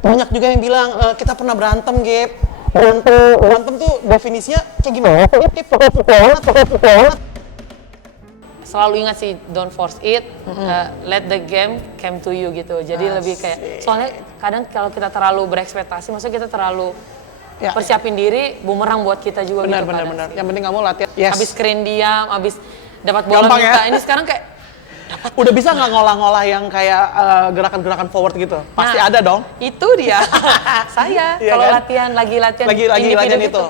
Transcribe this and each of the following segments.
Banyak juga yang bilang kita pernah berantem, Gap. Berantem tuh definisinya kayak gimana? Selalu ingat sih, don't force it, let the game come to you gitu. Jadi lebih kayak, soalnya kadang kalau kita terlalu berekspektasi, maksudnya kita terlalu persiapin diri, bumerang buat kita juga. Benar. Yang penting kamu latihan. Yes. Abis screen diam, abis dapat bola Gampang minta. ya? Ini sekarang kayak Udah bisa nggak ngolah-ngolah yang kayak gerakan-gerakan forward gitu? Pasti ada dong. Itu dia. Saya Iya kalau kan? latihan Lagi individu latihan gitu. itu.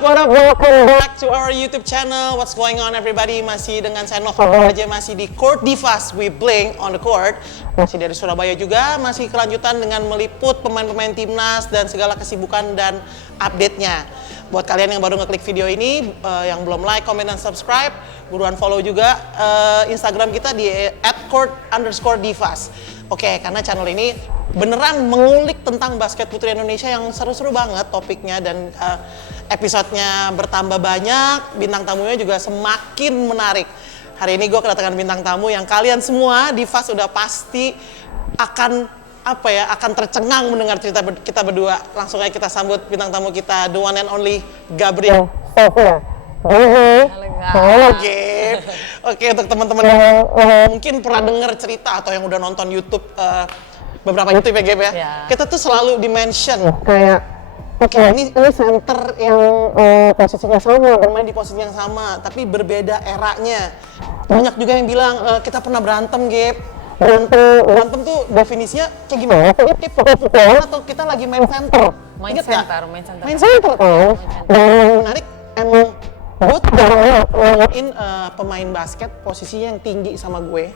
What up, welcome back to our YouTube channel. What's going on everybody? Masih dengan saya Nova aja, masih di Court Divas, we bling on the court. Masih dari Surabaya juga, masih kelanjutan dengan meliput pemain-pemain timnas dan segala kesibukan dan update-nya. Buat kalian yang baru ngeklik video ini, yang belum like, comment, dan subscribe, buruan follow juga Instagram kita di @court_divas. Oke, karena channel ini beneran mengulik tentang basket putri Indonesia yang seru-seru banget topiknya dan episodenya bertambah banyak, bintang tamunya juga semakin menarik. Hari ini gue kedatangan bintang tamu yang kalian semua Divas udah pasti akan akan tercengang mendengar cerita kita berdua. Langsung aja kita sambut bintang tamu kita, the one and only Gabriel Sofia. Halo Gap. Oke, untuk teman-teman yang mungkin pernah dengar cerita atau yang udah nonton YouTube, beberapa YouTube ya Gap ya. Kita tuh selalu di-mention kayak ini center yang posisinya sama, bermain di posisi yang sama, tapi berbeda eranya. Banyak juga yang bilang kita pernah berantem, Gap. Berantem tuh definisinya kayak gimana? Atau kita lagi main center? Main center. Main center kan? Dan menarik, emang gue tuh ngeliatin pemain basket posisinya yang tinggi sama gue,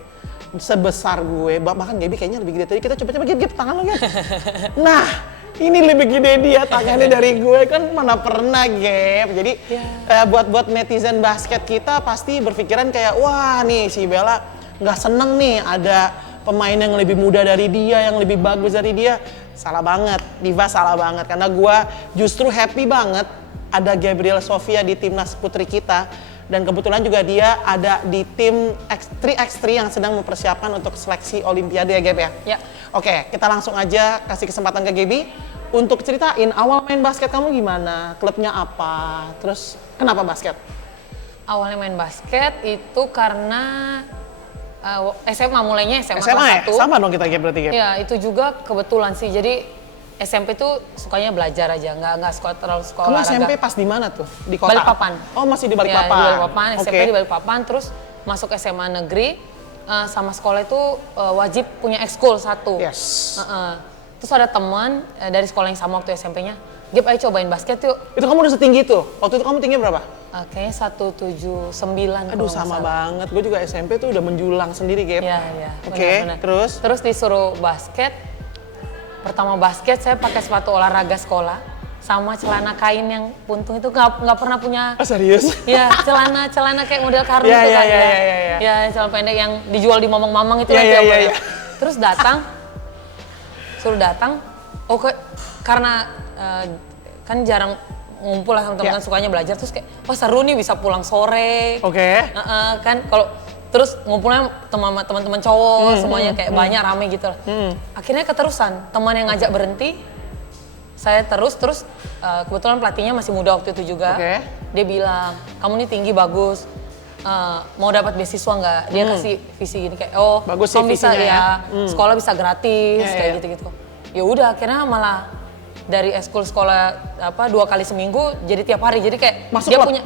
sebesar gue, bahkan Gaby kayaknya lebih gede. Tadi kita coba Gap tangan lo Gap. Nah, ini lebih gede dia tangannya dari gue, kan mana pernah Gap. Jadi buat netizen basket kita pasti berpikiran kayak, wah nih si Bella nggak seneng nih ada pemain yang lebih muda dari dia, yang lebih bagus dari dia. Salah banget, Diva salah banget. Karena gue justru happy banget ada Gabriel Sofia di timnas putri kita. Dan kebetulan juga dia ada di tim 3x3 yang sedang mempersiapkan untuk seleksi Olimpiade ya Gab ya? Ya. Oke, kita langsung aja kasih kesempatan ke Gaby untuk ceritain awal main basket kamu gimana, klubnya apa, terus kenapa basket? Awalnya main basket itu karena SMA, mulainya SMA ya? kelas 1. Sama dong kita Gap berarti Gap? Ya, itu juga kebetulan sih. Jadi SMP tuh sukanya belajar aja, nggak terlalu sekolah olahraga. Kamu SMP pas di mana tuh? Di kota? Balikpapan. Oh, masih di Balikpapan? Ya, di Balikpapan, SMP di Balikpapan, terus masuk SMA negeri, sama sekolah itu wajib punya ekskul 1. Yes. Terus ada teman dari sekolah yang sama waktu SMP-nya, Gap ayo cobain basket yuk. Itu kamu udah setinggi tuh? Waktu itu kamu tingginya berapa? Kayaknya 179. Aduh sama banget, gue juga SMP tuh udah menjulang sendiri Gap. Iya. Oke, terus? Terus disuruh basket. Pertama basket saya pakai sepatu olahraga sekolah sama celana kain yang puntung itu nggak pernah punya. Oh, serius? Iya, celana kayak model karung gitu kan ya. Ya, celana pendek yang dijual di mamang-mamang itu Iya. Terus suruh datang. Karena kan jarang ngumpul lah sama teman-teman, sukanya belajar, terus kayak wah seru nih bisa pulang sore. Oke. Kan kalau terus ngumpulnya teman-teman cowok semuanya kayak banyak rame gitu lah. Akhirnya keterusan, teman yang ngajak berhenti, saya terus kebetulan pelatihnya masih muda waktu itu juga. Dia bilang, kamu nih tinggi bagus, mau dapat beasiswa nggak? Dia kasih visi gini kayak, bagus sih kamu bisa visinya ya, sekolah bisa gratis kayak gitu-gitu. Ya udah akhirnya malah dari ekskul sekolah 2 kali seminggu jadi tiap hari, jadi kayak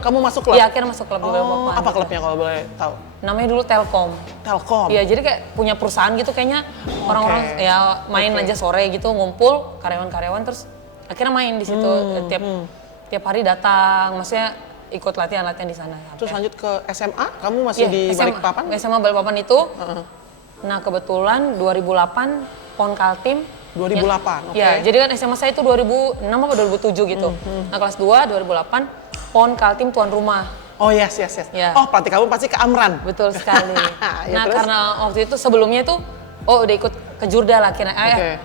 kamu masuk klub? Iya, akhirnya masuk klub di Balikpapan. Apa klubnya kalau boleh tahu? Namanya dulu Telkom. Iya, jadi kayak punya perusahaan gitu kayaknya, orang-orang ya main aja sore gitu, ngumpul karyawan-karyawan, terus akhirnya main di situ. Tiap hari datang, maksudnya ikut latihan-latihan di sana. Terus lanjut ke SMA, kamu masih di Balikpapan? SMA Balikpapan itu. Nah kebetulan 2008 PON Kaltim. 2008, oke. Ya, jadi kan SMA saya itu 2006 apa 2007 gitu. Nah kelas 2 2008 PON Kaltim tuan rumah. Oh yes. Ya. Oh pelatih kamu pasti ke Amran. Betul sekali. Ya, Nah terus? karena waktu itu sebelumnya itu udah ikut ke Jurda lah kira.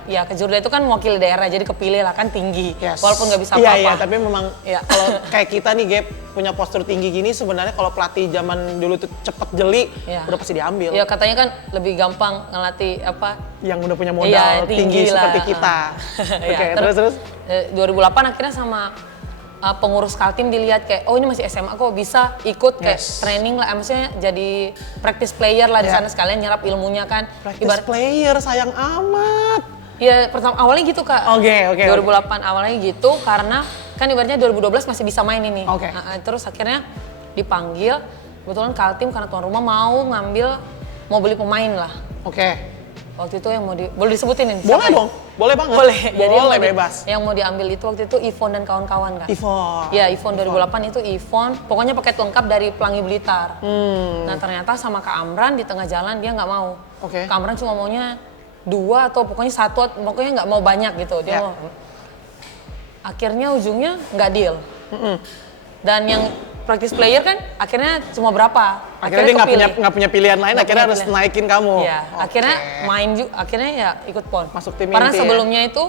Ya ke Jurda itu kan mewakili daerah jadi kepilih lah kan tinggi. Yes. Walaupun nggak bisa apa-apa. Iya, tapi memang Iya. kalau kayak kita nih Gap punya postur tinggi gini sebenarnya kalau pelatih zaman dulu tuh cepet jeli Iya. udah pasti diambil. Ya katanya kan lebih gampang ngelatih apa. Yang udah punya modal Iya, tinggi lah. seperti kita. Iya, Oke, terus 2008 akhirnya sama pengurus Kaltim dilihat kayak oh ini masih SMA kok bisa ikut kayak Yes. training lah, maksudnya jadi practice player lah di Yeah. sana sekalian nyerap ilmunya kan. practice player sayang amat. Ya pertama awalnya gitu Kak. Oke. 2008 awalnya gitu karena kan ibaratnya 2012 masih bisa main ini. Oke. Nah, terus akhirnya dipanggil, kebetulan Kaltim karena tuan rumah mau beli pemain lah. Oke. Waktu itu yang boleh disebutin ini? Boleh siapa? dong. Boleh banget. Boleh. Jadi Boleh yang bebas. Yang mau diambil itu waktu itu Ivon dan kawan-kawan Kak. Ivon. Ya Ivon 2008 itu Ivon, pokoknya paket lengkap dari Pelangi Blitar. Nah ternyata sama Kak Amran di tengah jalan dia nggak mau. Oke. Kak Amran cuma maunya 2 atau pokoknya 1, pokoknya nggak mau banyak gitu. Dia Ya. mau. Akhirnya ujungnya nggak deal. Dan yang practice player kan akhirnya cuma berapa? Akhirnya dia kepilih. nggak punya pilihan lain, Nggak akhirnya punya harus pilihan. naikin kamu. Iya, Oke. akhirnya main juga, akhirnya ya ikut PON. Masuk tim Karena inti ya? sebelumnya itu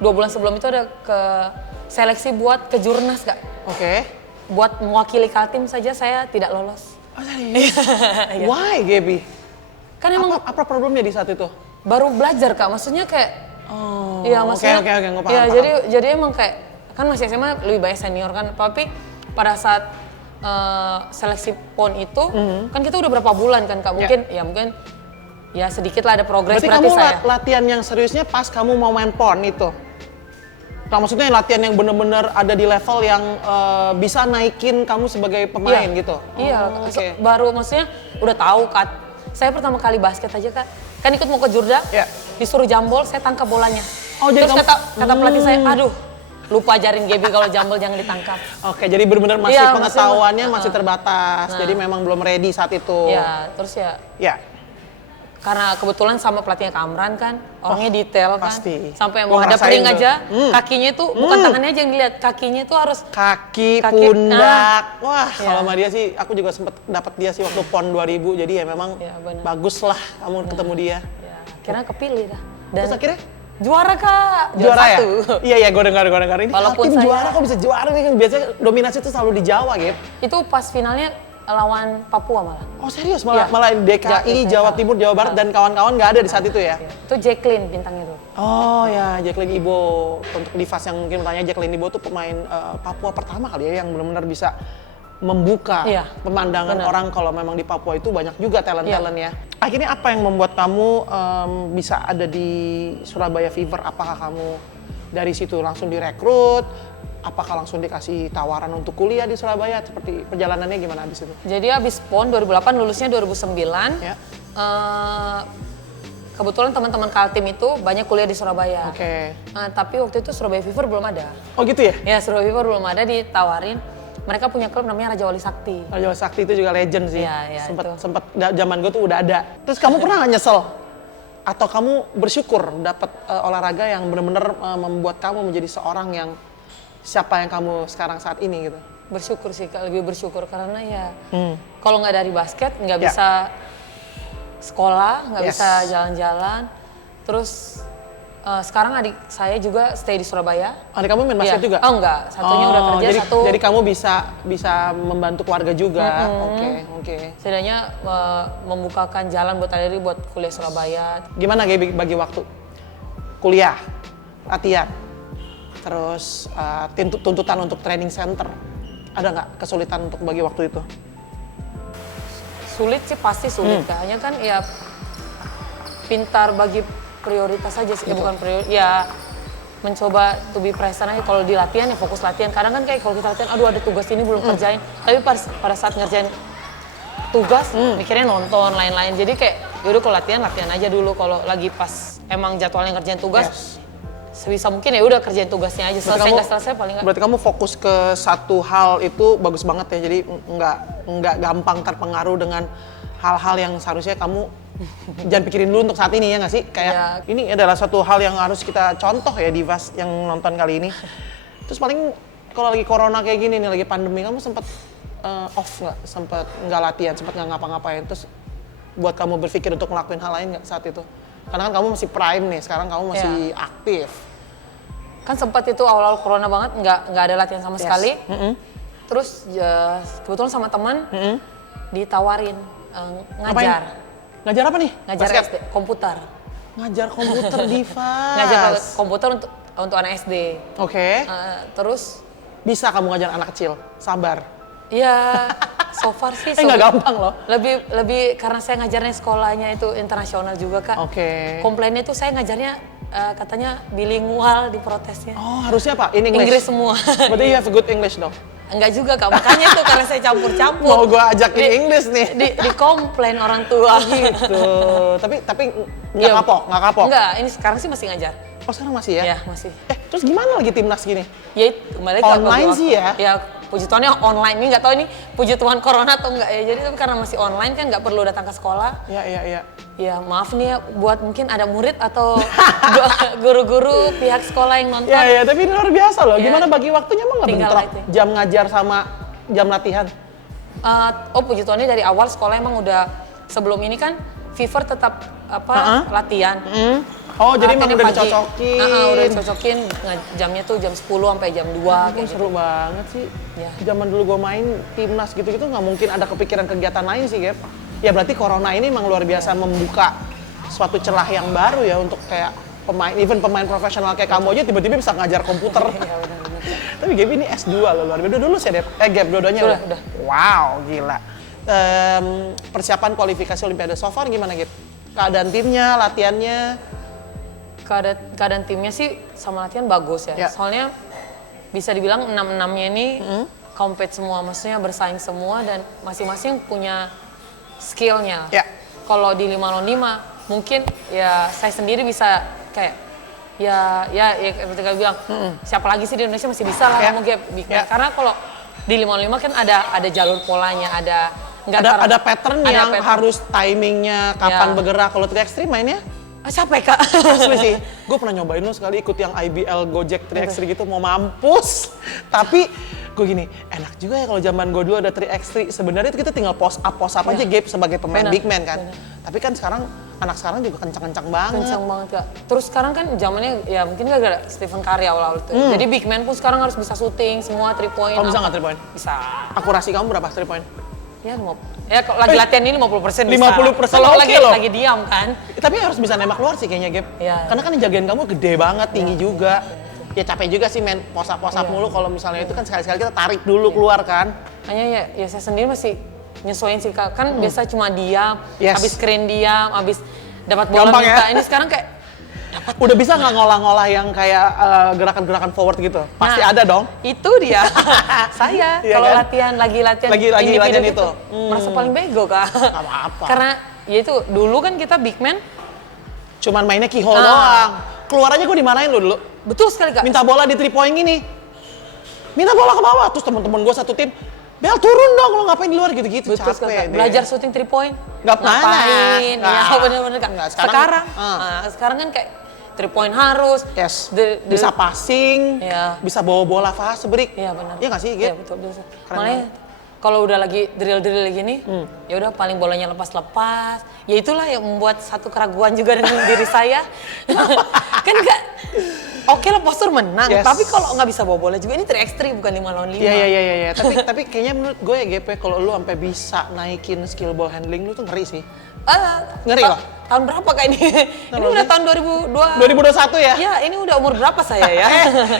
2 bulan sebelum itu ada ke seleksi buat ke Jurnas Kak. Oke. Buat mewakili Kaltim saja saya tidak lolos. Oh serius? Iya. Why, Gaby? Kan emang Apa problemnya di saat itu? baru belajar Kak, maksudnya kayak Oh, iya maksudnya. oke, nggak paham. Iya, paham. jadi emang kayak kan masih SMA lebih banyak senior kan, tapi pada saat seleksi PON itu kan kita udah berapa bulan kan Kak, mungkin ya sedikit lah ada progres Berarti berarti kamu saya. latihan yang seriusnya pas kamu mau main PON itu? Nah maksudnya latihan yang bener-bener ada di level yang bisa naikin kamu sebagai pemain gitu? Iya, Oh, oke. baru maksudnya udah tahu Kak. Saya pertama kali basket aja Kak, kan ikut mau ke Jurda, Iya. disuruh jambol, saya tangkap bolanya. Oh, jadi Terus kamu- kata pelatih saya, aduh lupa ajarin Gaby kalau jambol jangan ditangkap. Oke, jadi benar-benar masih Iya, pengetahuannya masih- masih terbatas. Jadi memang belum ready saat itu. Ya, terus ya Ya. karena kebetulan sama pelatihnya Kak Amran kan, orangnya detail kan. pasti. Sampai Gua mau ada ngerasain pering tuh. aja, kakinya itu bukan tangannya aja yang dilihat, kakinya itu harus Kaki, Kaki, pundak. Wah, Iya. kalau sama dia sih, aku juga sempet dapat dia sih waktu PON 2000. Jadi ya memang Iya, benar. bagus lah kamu ketemu dia. ya, akhirnya kepilih dah. Dan Terus akhirnya juara Kak, juara ya? satu. Iya, gue dengar. Ini Walaupun tim saya- juara kok bisa juara nih kan biasanya dominasi itu selalu di Jawa, gitu. Itu pas finalnya lawan Papua malah. Oh serius? Malah, Iya. malah DKI, Jawa Timur, Jawa Barat, dan kawan-kawan nggak ada di saat itu ya? Itu Jacqueline bintangnya tuh. Oh ya, Jacqueline Ibo. Untuk Divas yang mungkin bertanya, Jacqueline Ibo tuh pemain Papua pertama kali ya yang benar-benar bisa membuka Iya, pemandangan benar. orang kalau memang di Papua itu banyak juga talent-talent Iya. ya. Akhirnya apa yang membuat kamu bisa ada di Surabaya Fever? Apakah kamu dari situ langsung direkrut? Apakah langsung dikasih tawaran untuk kuliah di Surabaya? Seperti perjalanannya gimana abis itu? Jadi abis PON 2008 lulusnya 2009. Ya. Kebetulan teman-teman Kaltim itu banyak kuliah di Surabaya. Oke. Tapi waktu itu Surabaya Fever belum ada. Oh gitu ya? Ya Surabaya Fever belum ada, ditawarin. Mereka punya klub namanya Raja Wali Sakti. Raja Sakti itu juga legend sih. Iya, Sempet zaman gue tuh udah ada. Terus kamu pernah nggak nyesel? Atau kamu bersyukur dapat olahraga yang benar-benar membuat kamu menjadi seorang yang siapa yang kamu sekarang saat ini gitu? Bersyukur sih, Kak, lebih bersyukur karena ya kalau nggak dari basket nggak Ya. bisa sekolah, nggak Yes. bisa jalan-jalan. Terus sekarang adik saya juga stay di Surabaya. Adik kamu main basket Iya. juga? Oh enggak, satunya udah kerja, jadi, satu jadi kamu bisa membantu keluarga juga. Oke. setidaknya membukakan jalan buat Adiri buat kuliah Surabaya. Gimana Gaby bagi waktu? Kuliah, latihan, terus tuntutan untuk training center. Ada nggak kesulitan untuk bagi waktu itu? Sulit sih, pasti sulit Kak. Hanya kan ya pintar bagi prioritas saja sih, bukan prioritas. Ya mencoba to be present aja. Kalau di latihan ya fokus latihan. Kadang kan kayak kalau kita latihan, aduh ada tugas ini belum kerjain. Tapi pada saat ngerjain tugas, mikirnya nonton, lain-lain. Jadi kayak yaudah kalau latihan aja dulu. Kalau lagi pas emang jadwalnya ngerjain tugas, Yes. sebisa mungkin ya udah kerjain tugasnya aja, selesai nggak selesai paling nggak. Berarti kamu fokus ke satu hal itu bagus banget ya, jadi nggak gampang terpengaruh dengan hal-hal yang seharusnya kamu jangan pikirin dulu untuk saat ini, ya nggak sih? Kayak ini adalah satu hal yang harus kita contoh ya Divas yang nonton kali ini. Terus paling kalau lagi corona kayak gini nih, lagi pandemi, kamu sempat off nggak? Sempat nggak latihan, sempat nggak ngapa-ngapain? Terus buat kamu berpikir untuk ngelakuin hal lain nggak saat itu? Karena kan kamu masih prime nih, sekarang kamu masih aktif. Kan sempat itu awal-awal corona banget, nggak ada latihan sama sekali. Terus ya, kebetulan sama teman ditawarin ngajar. Ngajar apa nih? Ngajar SD, komputer. Ngajar komputer Divas. Ngajar komputer untuk anak SD. Oke. Terus bisa kamu ngajar anak kecil, sabar. Iya, so far sih. Nggak gampang loh. Lebih karena saya ngajarnya sekolahnya itu internasional juga Kak. Oke. Komplainnya tuh saya ngajarnya katanya bilingual di protesnya. Oh, harusnya apa? In English? Inggris semua. Berarti you have good English dong? Enggak juga Kak, makanya itu karena saya campur-campur. Mau gue ajakin English nih. Di komplain orang tua. Gitu. Tapi nggak kapok? Enggak, ini sekarang sih masih ngajar. Oh, sekarang masih ya? Iya, masih. Terus gimana lagi timnas gini? Ya kembali ke online sih ya? Ya, puji Tuhannya online. Ini nggak tahu ini puji Tuhan corona atau enggak ya. Jadi karena masih online kan nggak perlu datang ke sekolah. Iya. Ya maaf nih ya buat mungkin ada murid atau guru-guru pihak sekolah yang nonton. Iya, tapi ini luar biasa loh. Gimana bagi waktunya emang nggak bentrok jam ngajar sama jam latihan? Puji Tuhannya dari awal sekolah emang udah, sebelum ini kan Fever tetap latihan. Oh, jadi emang udah pagi. dicocokin. Udah dicocokin, jamnya tuh jam 10 sampai jam 2. Kayak Seru banget sih. Ya. Zaman dulu gue main timnas gitu-gitu nggak mungkin ada kepikiran kegiatan lain sih, Gap. Ya berarti corona ini emang luar biasa membuka suatu celah yang baru ya untuk kayak pemain profesional kayak kamu aja tiba-tiba bisa ngajar komputer. Iya, benar. Tapi Gap ini S2 loh, luar biasa. Udah lulus ya, Dep? Gap, dua-duanya udah. Wow, gila. Persiapan kualifikasi Olimpiade so far gimana, Gap? Keadaan timnya, latihannya? Keadaan timnya sih sama latihan bagus ya. Soalnya bisa dibilang 6-6-nya ini compete semua, maksudnya bersaing semua dan masing-masing punya skillnya. Kalau di 5 lawan 5 mungkin ya saya sendiri bisa kayak ya seperti kalian bilang siapa lagi sih di Indonesia masih bisa lah kamu Big Man. Karena kalau di 5 lawan 5 kan ada jalur polanya, ada pattern yang harus timingnya kapan bergerak. Kalau 3x3 mainnya capek Kak. Asli sih, gue pernah nyobain lo sekali ikut yang IBL Gojek 3x3 gitu, mau mampus. Tapi gue gini, enak juga ya kalau zaman gue dulu ada 3x3. Sebenarnya itu kita tinggal post up aja Gabe sebagai pemain big man kan. Tapi kan sekarang, anak sekarang juga kencang-kencang banget. Kencang banget Kak. Terus sekarang kan zamannya ya mungkin gak ada Stephen Curry awal-awal itu. Jadi big man pun sekarang harus bisa syuting semua 3 point. Kamu bisa nggak 3 point? Bisa. Akurasi kamu berapa 3 point? Ya kalau lagi latihan ini 50% bisa. 50% kalau oke loh. Lagi diam kan. Tapi harus bisa nembak keluar sih kayaknya, Gap. Karena kan jagain kamu gede banget, tinggi juga. Ya capek juga sih main posap-posap mulu kalau misalnya itu kan sekali-sekali kita tarik dulu keluar kan. Hanya ya saya sendiri masih nyesuaiin sih Kak. Kan biasa cuma diam, habis screen diam, habis dapat bola gampang minta. Ya? Ini sekarang kayak udah bisa nggak ngolah-ngolah yang kayak gerakan-gerakan forward gitu? Pasti ada dong. Itu dia. Saya kalau kan? lagi latihan itu. Gitu, merasa paling bego Kak. Gak apa-apa. Karena ya itu dulu kan kita big man cuman mainnya keyhole doang. Keluar aja gue dimarahin lo dulu. Betul sekali Kak. Minta bola di 3 point gini. Minta bola ke bawah, terus teman-teman gue satu tim, Bel turun dong, lo ngapain di luar gitu-gitu. Betul capek deh. Belajar shooting 3 point. Ngapain? Ya bener-bener Kak. Sekarang kan kayak 3 point harus. Bisa passing, bisa bawa bola fast break. Iya benar. Iya nggak sih? Iya betul. Makanya kalau udah lagi drill gini, ya udah paling bolanya lepas. Ya itulah yang membuat satu keraguan juga dengan diri saya. Kan nggak, oke lah postur menang, tapi kalau nggak bisa bawa bola juga ini 3x3 bukan 5 lawan 5. Iya. Tapi kayaknya menurut gue ya GP kalau lu sampai bisa naikin skill ball handling lu tuh ngeri sih. Ngeri loh. Tahun berapa Kak ini? Ini udah tahun 2021 ya? Ya, ini udah umur berapa saya ya?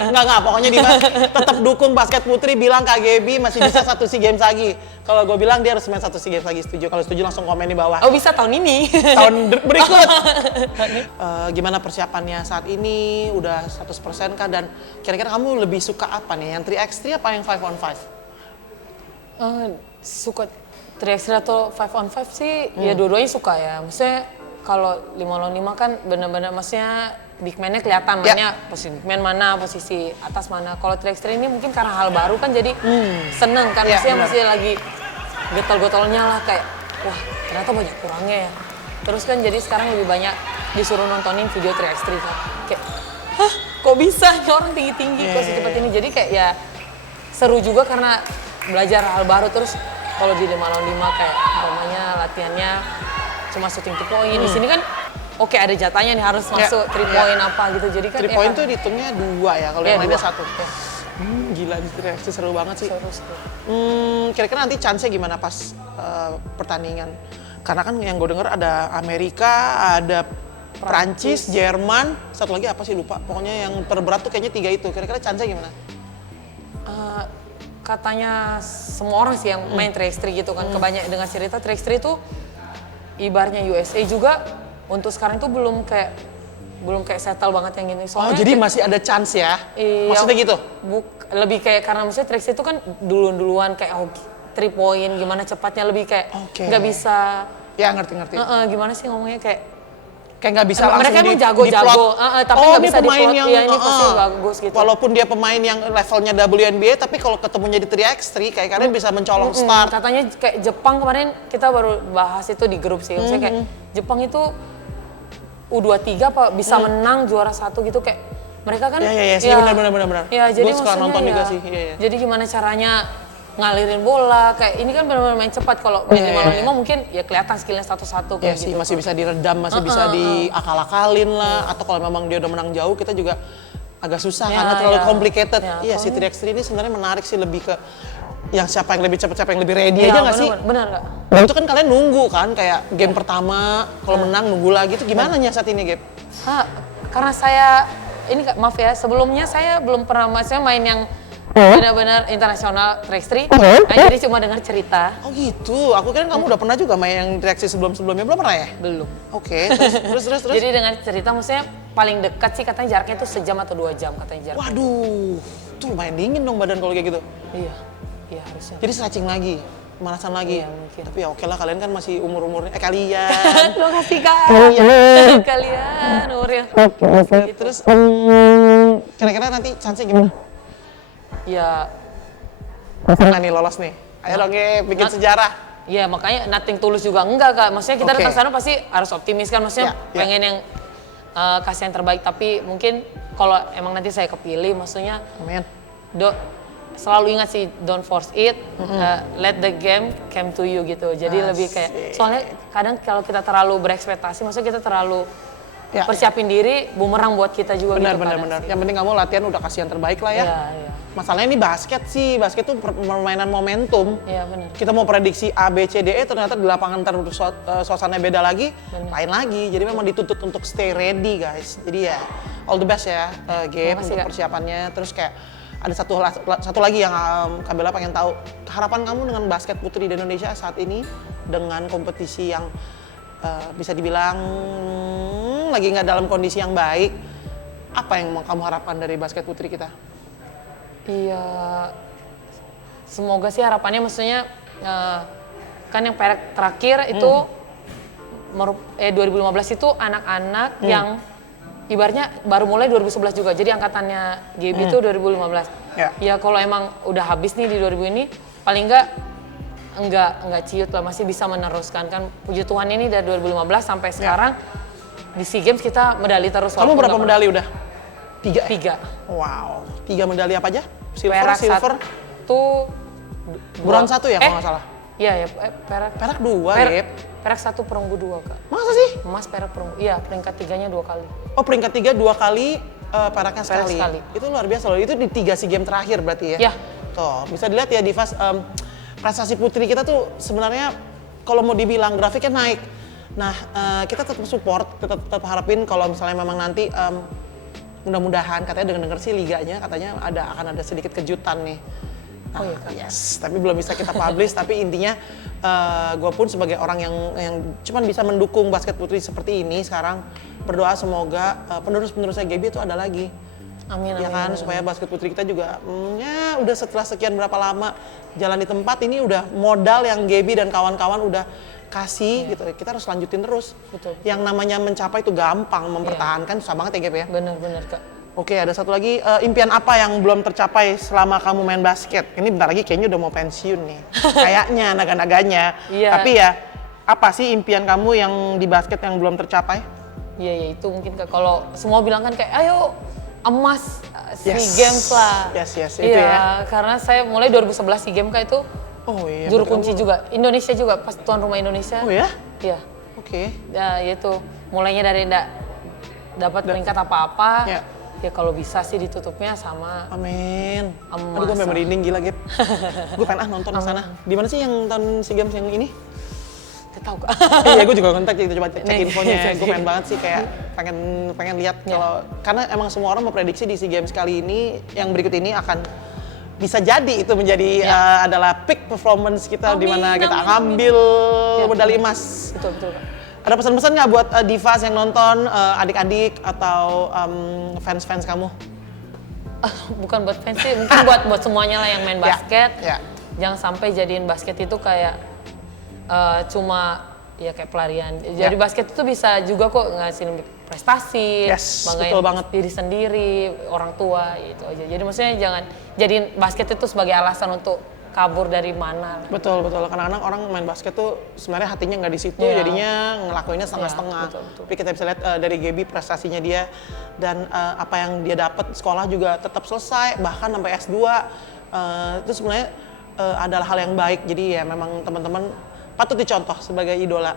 Enggak, pokoknya Dimas tetap dukung basket putri, bilang Kak Gaby masih bisa 1 SEA Games lagi. Kalau gue bilang dia harus main 1 SEA Games lagi, setuju. Kalau setuju langsung komen di bawah. Oh bisa tahun ini? Tahun berikut. Gimana persiapannya saat ini? Udah 100% kah? Dan kira-kira kamu lebih suka apa nih? Yang 3x3 apa yang 5-on-5? Suka 3x3 atau 5-on-5 sih, ya dua-duanya suka ya. Maksudnya kalau 5 lawan 5 kan benar-benar maksudnya big man-nya kelihatan mainnya posisi big man mana, posisi atas mana. Kalau 3x3 ini mungkin karena hal baru kan jadi seneng kan, maksudnya masih lagi getol-getolnya lah kayak wah ternyata banyak kurangnya ya. Terus kan jadi sekarang lebih banyak disuruh nontonin video 3x3 kan. Kayak hah kok bisa nih orang tinggi-tinggi kok secepat ini. Jadi kayak ya seru juga karena belajar hal baru. Terus kalau di 5 lawan 5 kayak namanya latihannya cuma shooting 2 point. Di sini kan oke ada jatahnya nih harus masuk 3 point apa gitu. Jadi kan 3 point tuh dihitungnya 2 ya, kalau yang lainnya 1. Gila di 3x3 seru banget sih. Seru. Kira-kira nanti chance-nya gimana pas pertandingan? Karena kan yang gue denger ada Amerika, ada Prancis, Jerman, satu lagi apa sih lupa. Pokoknya yang terberat tuh kayaknya 3 itu. Kira-kira chance-nya gimana? Katanya semua orang sih yang main 3x3 gitu kan. Kebanyakan dengan cerita 3x3 itu ibarnya USA juga untuk sekarang itu belum kayak settle banget yang gini. Soalnya jadi masih ada chance ya? Iya, Maksudnya gitu? Lebih kayak karena maksudnya 3x3 itu kan duluan kayak 3 point gimana cepatnya lebih kayak nggak bisa. Ya ngerti. Gimana sih ngomongnya kayak nggak bisa langsung mereka emang jago-jago, tapi nggak bisa pemain diplot, yang, ya ini pasti bagus gitu. Walaupun dia pemain yang levelnya WNBA, tapi kalau ketemunya di 3x3 kayak kalian bisa mencolong start. Katanya kayak Jepang kemarin kita baru bahas itu di grup sih, maksudnya kayak Jepang itu U23 apa bisa menang juara 1 gitu kayak mereka kan. Iya sih benar. Ya jadi gue suka nonton juga sih. Iya. Jadi gimana caranya ngalirin bola kayak ini kan benar-benar main cepat. Kalau main 5 lawan 5 mungkin ya kelihatan skillnya satu-satu kayak sih, gitu. masih bisa diredam, masih bisa diakal-akalin lah. Atau kalau memang dia udah menang jauh kita juga agak susah karena terlalu complicated. Iya si 3x3 ini sebenarnya menarik sih, lebih ke yang siapa yang lebih cepat, siapa yang lebih ready aja nggak sih? Benar nggak? Nah, itu kan kalian nunggu kan kayak game pertama kalau menang nunggu lagi itu gimana saat ini Gap? Karena saya ini maaf ya sebelumnya saya belum pernah maksudnya main yang benar-benar internasional 3x3. Jadi cuma dengar cerita. Oh gitu, aku kira kamu udah pernah juga main yang 3x3 sebelum-sebelumnya, belum pernah ya? Belum. Oke, terus. Jadi dengan cerita maksudnya paling dekat sih katanya jaraknya itu sejam atau 2 jam katanya jarak. Waduh, itu lumayan dingin dong badan kalau kayak gitu. Iya harusnya. Jadi stretching lagi, pemanasan lagi. Iya, mungkin. Tapi ya oke lah, kalian kan masih umur-umurnya, kalian. Terima kasih Kak. Kalian umurnya. Oke. Terus kira-kira nanti chance-nya gimana? Ya. Nah nih lolos nih. Ayo dong bikin sejarah. Iya makanya nothing tulus juga enggak Kak. Maksudnya kita datang sana pasti harus optimis kan. Maksudnya pengen yang kasih yang terbaik. Tapi mungkin kalau emang nanti saya kepilih maksudnya. Amin. Selalu ingat sih don't force it, let the game come to you gitu. Jadi lebih kayak soalnya kadang kalau kita terlalu berekspektasi, maksudnya kita terlalu persiapin diri, bumerang buat kita juga. Benar. Sih. Yang penting kamu latihan udah kasih yang terbaik lah ya. Iya. Masalahnya ini basket tuh permainan momentum. Iya benar. Kita mau prediksi A, B, C, D, E ternyata di lapangan ntar suasananya beda lagi, lain lagi. Jadi memang dituntut untuk stay ready guys. Jadi ya all the best ya Gabe untuk persiapannya. Terus kayak ada satu lagi yang Kak Bella pengen tahu, harapan kamu dengan basket putri di Indonesia saat ini dengan kompetisi yang bisa dibilang lagi nggak dalam kondisi yang baik, apa yang mau kamu harapkan dari basket putri kita? Iya, semoga sih harapannya maksudnya kan yang perak terakhir itu 2015 itu anak-anak yang ibaratnya baru mulai 2011 juga, jadi angkatannya GB itu 2015. Ya kalau emang udah habis nih di 2000 ini, paling enggak ciut lah, masih bisa meneruskan kan. Puji Tuhan ini dari 2015 sampai sekarang di SEA Games kita medali terus. Kamu berapa medali udah? 3? 3. Wow, 3 medali apa aja? Perak silver? 1, bronze 1 ya kalau nggak salah? Iya, perak 2, Gap. Perak 1, perunggu 2, Kak. Masa sih? Emas, perak, perunggu. Iya, peringkat 3-nya 2 kali. Oh, peringkat 3 2 kali, peraknya sekali. Itu luar biasa loh. Itu di 3 SEA Games terakhir berarti ya? Iya. Tuh, bisa dilihat ya Divas, prestasi putri kita tuh sebenarnya kalau mau dibilang grafiknya naik. Nah, kita tetap support, tetap harapin kalau misalnya memang nanti mudah-mudahan katanya dengar sih liganya katanya akan ada sedikit kejutan nih. Yes, tapi belum bisa kita publish. Tapi intinya gue pun sebagai orang yang cuman bisa mendukung basket putri seperti ini sekarang, berdoa semoga penerus-penerusnya GB itu ada lagi. Amin, Ya amin, kan, amin, supaya basket putri kita juga, ya udah setelah sekian berapa lama jalan di tempat ini udah modal yang Gaby dan kawan-kawan udah kasih gitu. Kita harus lanjutin terus. Betul. Yang namanya mencapai itu gampang, mempertahankan susah banget ya Gaby ya. Bener-bener Kak. Oke, ada satu lagi, impian apa yang belum tercapai selama kamu main basket? Ini bentar lagi kayaknya udah mau pensiun nih. Kayaknya, naga-naganya. Iya. Tapi ya, apa sih impian kamu yang di basket yang belum tercapai? Iya, ya itu mungkin Kak. Kalau semua bilang kan kayak, ayo emas SEA Yes. Games lah. Yes, itu Iya, ya. karena saya mulai 2011 SEA Games Kak itu Oh iya. juru berarti kunci kamu- juga. Indonesia juga, pas tuan rumah Indonesia. Oh ya? Iya. Oke. Ya itu, mulainya dari dapat peringkat apa-apa. Ya. Ya kalau bisa sih ditutupnya sama Amin. Emas. Aduh, gue sampai merinding gila, Gap. Gue pengen nonton ke sana. Di mana sih yang tahun SEA Games yang ini? Gak tahu Kak. Iya, gue juga kontak gitu, coba cek Nih. infonya. Gue pengen banget sih kayak pengen lihat Ya. kalau karena emang semua orang memprediksi di SEA Games kali ini yang berikut ini akan bisa jadi itu menjadi adalah peak performance kita di mana Amin, kita amin, ngambil Ya, medali emas. Betul Kak. Ada pesan-pesan nggak buat divas yang nonton, adik-adik atau fans-fans kamu? Bukan buat fans sih, mungkin buat semuanya lah yang main basket. Ya. Jangan sampai jadiin basket itu kayak cuma ya kayak pelarian. Jadi basket itu bisa juga kok ngasihin prestasi, Yes, banggain betul banget. diri sendiri, orang tua itu aja. Jadi maksudnya jangan jadiin basket itu sebagai alasan untuk kabur dari mana. Betul. Kadang-kadang orang main basket tuh sebenarnya hatinya nggak di situ, Iya. jadinya ngelakuinnya setengah-setengah. Iya, betul. Tapi kita bisa lihat dari Gaby prestasinya dia dan apa yang dia dapat sekolah juga tetap selesai, bahkan sampai S2. Itu sebenarnya adalah hal yang baik. Jadi ya memang teman-teman patut dicontoh sebagai idola.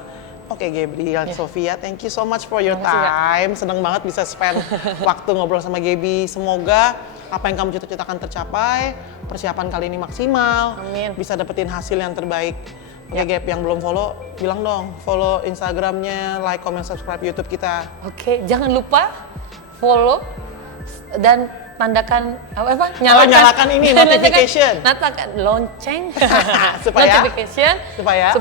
Oke, Gabriel, Sofia, thank you so much for your Makasih, Kak. time. Senang banget bisa spend waktu ngobrol sama Gaby. Semoga apa yang kamu cita-citakan tercapai, persiapan kali ini maksimal, Amin. bisa dapetin hasil yang terbaik. Oke, Gap, yang belum follow, bilang dong, follow Instagramnya, like, comment, subscribe YouTube kita. Oke, jangan lupa follow dan tandakan apa? nyalakan ini, notification. Nyalakan lonceng Supaya? notification Supaya?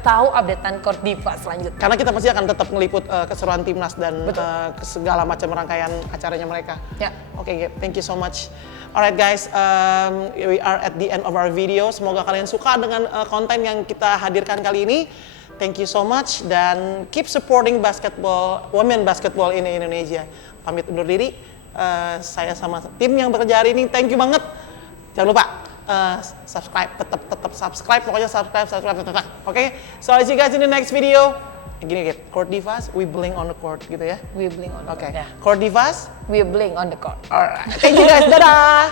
tahu updatean Court Diva selanjutnya. Karena kita pasti akan tetap ngeliput keseruan timnas dan segala macam rangkaian acaranya mereka. Ya. Oke, Gap, thank you so much. Alright guys, we are at the end of our video. Semoga kalian suka dengan konten yang kita hadirkan kali ini. Thank you so much dan keep supporting basketball, women basketball in Indonesia. Pamit undur diri. Saya sama tim yang bekerja hari ini, thank you banget. Jangan lupa subscribe, tetap subscribe, pokoknya subscribe. Oke, so I'll see you guys in the next video. Gini, Court Divas, we bling on the court gitu ya. We bling on the Oke, court. Ya. Court Divas, We bling on the court. alright. Thank you guys, dadah.